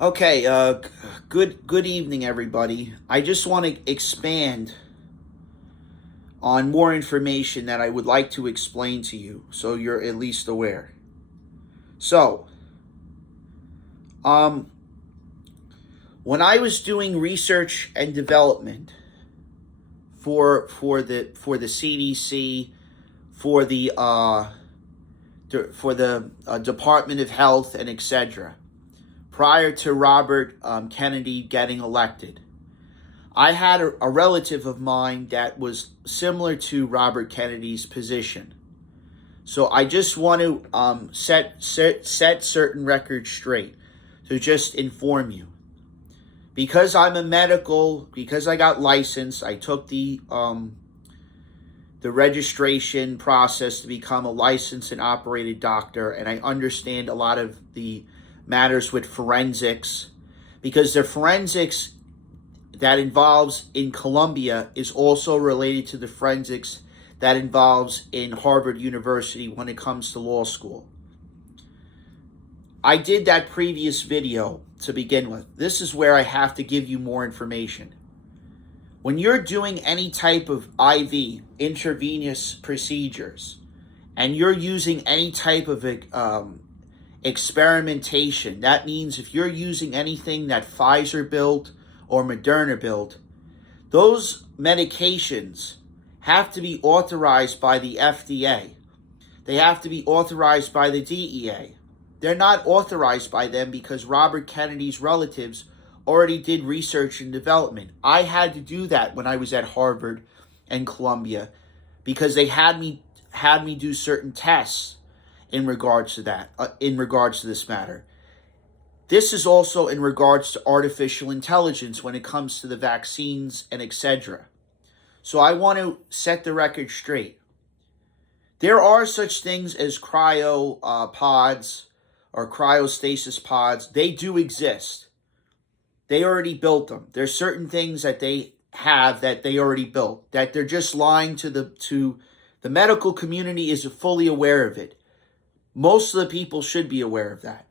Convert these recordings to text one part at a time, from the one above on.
Okay, good evening, everybody. I just want to expand on more information that I would like to explain to you, so you're at least aware. So, um, when I was doing research and development for the CDC, for the Department of Health, and etc., prior to Robert Kennedy getting elected, I had a relative of mine that was similar to Robert Kennedy's position. So I just want to set certain records straight to just inform you. Because because I got licensed, I took the registration process to become a licensed and operated doctor, and I understand a lot of the matters with forensics, because the forensics that involves in Columbia is also related to the forensics that involves in Harvard University when it comes to law school. I did that previous video to begin with. This is where I have to give you more information. When you're doing any type of IV, intravenous procedures, and you're using any type of experimentation, that means if you're using anything that Pfizer built or Moderna built, those medications have to be authorized by the FDA. They have to be authorized by the DEA. They're not authorized by them because Robert Kennedy's relatives already did research and development. I had to do that when I was at Harvard and Columbia because they had me do certain tests in regards to that, in regards to this matter. This is also in regards to artificial intelligence when it comes to the vaccines and etc. So I want to set the record straight. There are such things as cryo pods or cryostasis pods. They do exist. They already built them. There's certain things that they have that they already built, that they're just lying to the medical community is fully aware of it. Most of the people should be aware of that.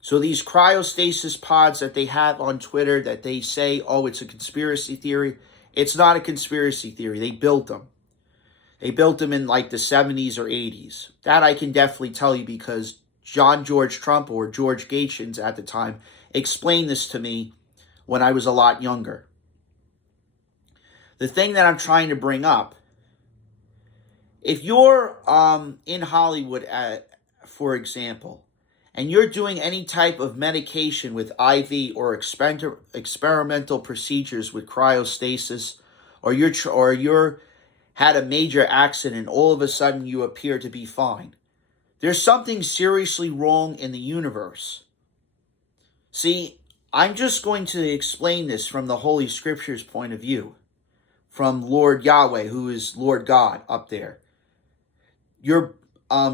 So these cryostasis pods that they have on Twitter that they say, oh, it's a conspiracy theory. It's not a conspiracy theory. They built them. They built them in like the 70s or 80s. That I can definitely tell you because George Trump or George Gations at the time explained this to me when I was a lot younger. The thing that I'm trying to bring up, if you're in Hollywood, for example, and you're doing any type of medication with IV or experimental procedures with cryostasis, or you're had a major accident, all of a sudden you appear to be fine, there's something seriously wrong in the universe. See, I'm just going to explain this from the Holy Scriptures point of view, from Lord Yahweh, who is Lord God up there. You're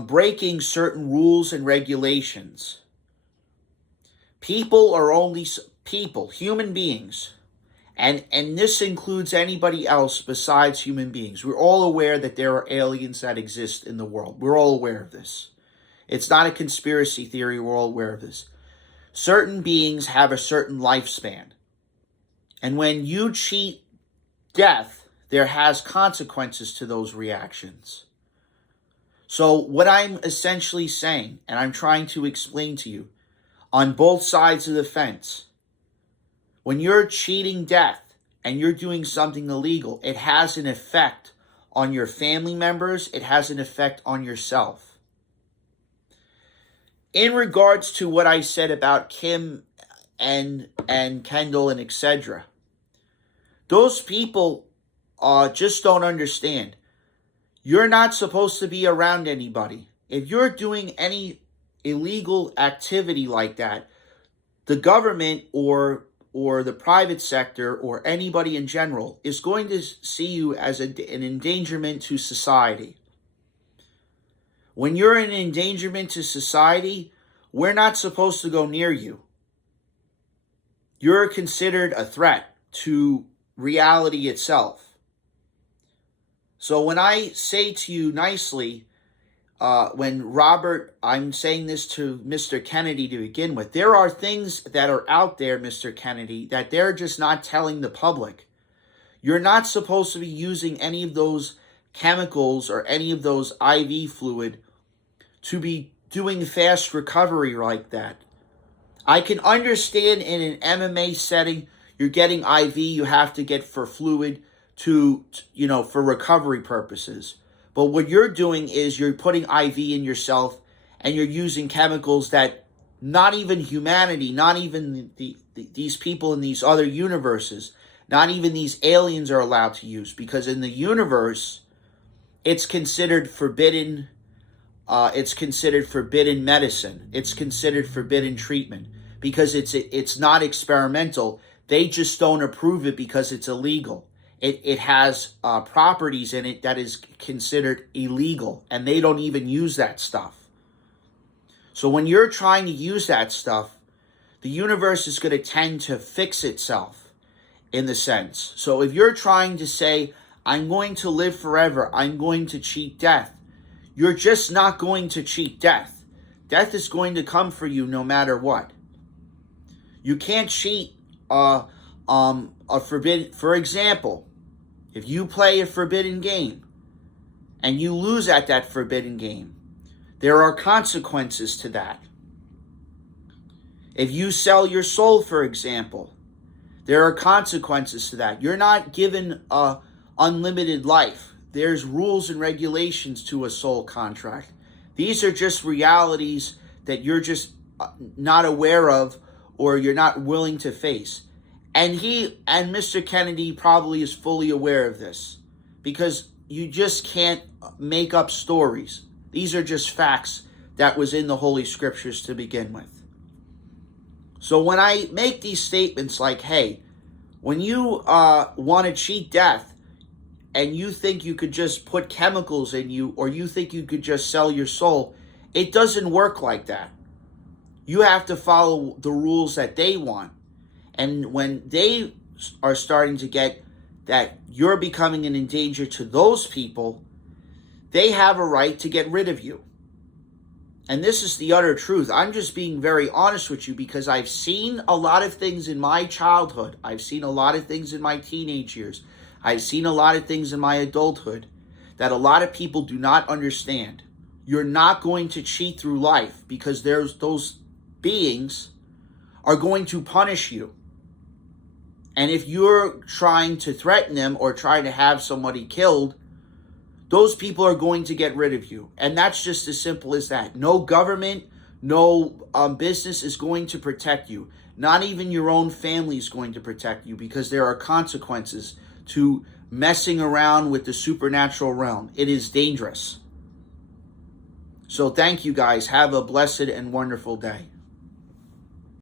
breaking certain rules and regulations. People are only people, human beings. And this includes anybody else besides human beings. We're all aware that there are aliens that exist in the world. We're all aware of this. It's not a conspiracy theory. We're all aware of this. Certain beings have a certain lifespan. And when you cheat death, there has consequences to those reactions. So what I'm essentially saying, and I'm trying to explain to you, on both sides of the fence, when you're cheating death and you're doing something illegal, it has an effect on your family members. It has an effect on yourself. In regards to what I said about Kim and Kendall and etc., those people just don't understand. You're not supposed to be around anybody. If you're doing any illegal activity like that, the government or the private sector or anybody in general is going to see you as an endangerment to society. When you're an endangerment to society, we're not supposed to go near you. You're considered a threat to reality itself. So when I say to you nicely, when Robert, I'm saying this to Mr. Kennedy to begin with, there are things that are out there, Mr. Kennedy, that they're just not telling the public. You're not supposed to be using any of those chemicals or any of those IV fluid to be doing fast recovery like that. I can understand in an MMA setting, you're getting IV, you have to get for fluid for recovery purposes. But what you're doing is you're putting IV in yourself and you're using chemicals that not even humanity, not even these people in these other universes, not even these aliens are allowed to use. Because in the universe, it's considered forbidden. It's considered forbidden medicine. It's considered forbidden treatment because it's not experimental. They just don't approve it because it's illegal. It has properties in it that is considered illegal, and they don't even use that stuff. So when you're trying to use that stuff, the universe is going to tend to fix itself in the sense. So if you're trying to say, I'm going to live forever, I'm going to cheat death, you're just not going to cheat death. Death is going to come for you no matter what. You can't cheat a forbidden, for example, if you play a forbidden game and you lose at that forbidden game, there are consequences to that. If you sell your soul, for example, there are consequences to that. You're not given unlimited life. There's rules and regulations to a soul contract. These are just realities that you're just not aware of or you're not willing to face. And Mr. Kennedy probably is fully aware of this because you just can't make up stories. These are just facts that was in the Holy Scriptures to begin with. So when I make these statements like, hey, when you want to cheat death and you think you could just put chemicals in you or you think you could just sell your soul, it doesn't work like that. You have to follow the rules that they want. And when they are starting to get that you're becoming an endanger to those people, they have a right to get rid of you. And this is the utter truth. I'm just being very honest with you because I've seen a lot of things in my childhood. I've seen a lot of things in my teenage years. I've seen a lot of things in my adulthood that a lot of people do not understand. You're not going to cheat through life because those beings are going to punish you. And if you're trying to threaten them or try to have somebody killed, those people are going to get rid of you. And that's just as simple as that. No government, no business is going to protect you. Not even your own family is going to protect you because there are consequences to messing around with the supernatural realm. It is dangerous. So thank you guys. Have a blessed and wonderful day.